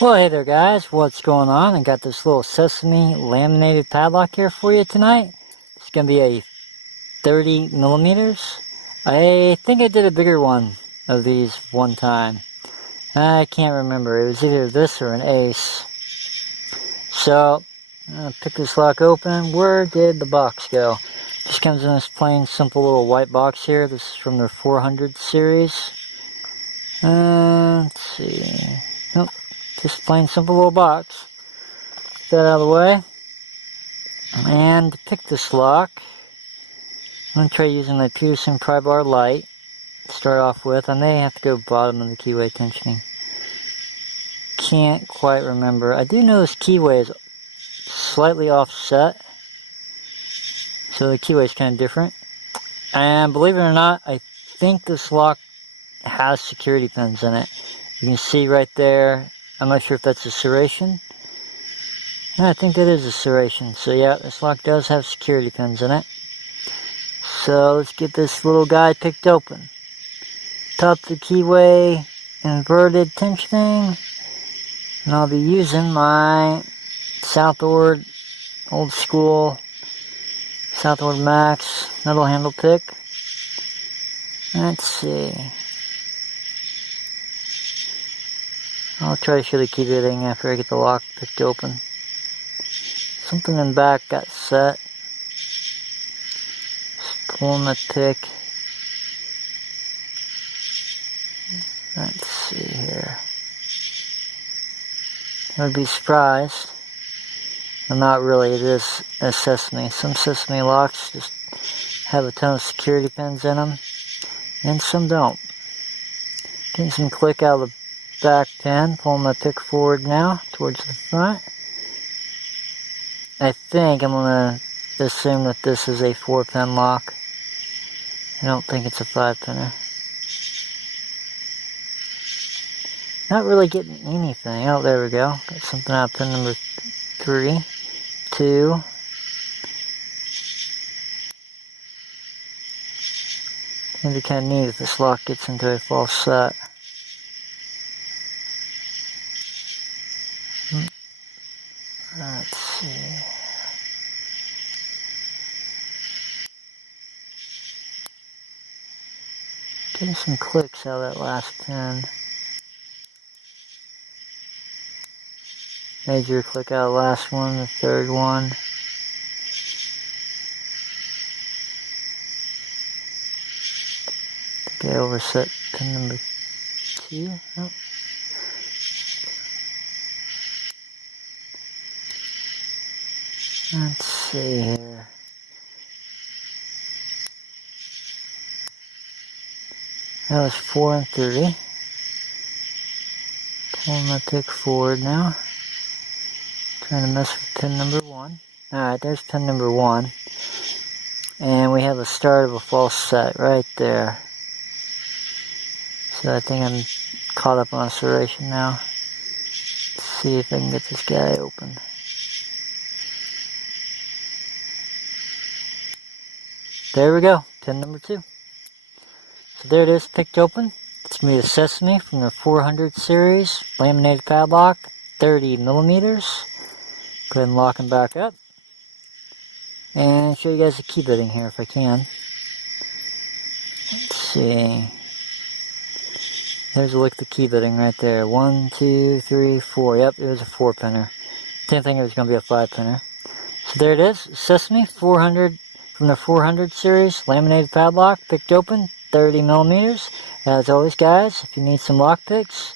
Well, hey there guys, what's going on? I got this little Sesamee laminated padlock here for you tonight. It's going to be a 30 millimeters. I think I did a bigger one of these one time. I can't remember. It was either this or an ace. So, I'm going to pick this lock open. Where did the box go? Just comes in this plain, simple little white box here. This is from their 400 series. Let's see. Nope. Just plain simple little box. Get that out of the way. And to pick this lock, I'm going to try using my Peterson pry bar Lite to start off with. I may have to go bottom of the keyway tensioning. Can't quite remember. I do know this keyway is slightly offset, so the keyway is kind of different. And believe it or not, I think this lock has security pins in it. You can see right there. I'm not sure if that's a serration. I think that is a serration. So yeah, this lock does have security pins in it. So let's get this little guy picked open. Top of the keyway, inverted tensioning. And I'll be using my Southord, old school SouthordMAX metal handle pick. Let's see. I'll try to show the key fitting after I get the lock picked open. Something in back got set. Just pulling the pick. Let's see here. I would be surprised. Well, not really, it is a Sesamee. Some Sesamee locks just have a ton of security pins in them, and some don't. Getting some click out of the back pin, pulling my pick forward now towards the front. I think I'm going to assume that this is a 4-pin lock. I don't think it's a 5-pinner. Not really getting anything. Oh, there we go. Got something out of pin number 3, 2. It'd be kind of neat if this lock gets into a false set. Let's see. Getting some clicks out of that last pin. Major click out of the last one, the third one. I think I overset pin number 2. Oh. Let's see here. That was 4 and 3. Pulling my pick forward now. Trying to mess with pin number 1. Alright, there's pin number 1. And we have the start of a false set right there. So I think I'm caught up on a serration now. Let's see if I can get this guy open. There we go, pin number 2. So there it is, picked open. It's me, the Sesamee from the 400 series, laminated padlock, 30 millimeters. Go ahead and lock them back up. And show you guys the key bitting here if I can. Let's see. There's a look at the key bitting right there. 1, 2, 3, 4. Yep, it was a 4-pinner. Didn't think it was going to be a 5-pinner. So there it is, Sesamee 400 from the 400 series, laminated padlock, picked open, 30 millimeters. As always, guys, if you need some lock picks,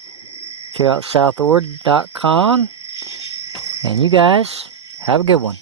check out southord.com. And you guys, have a good one.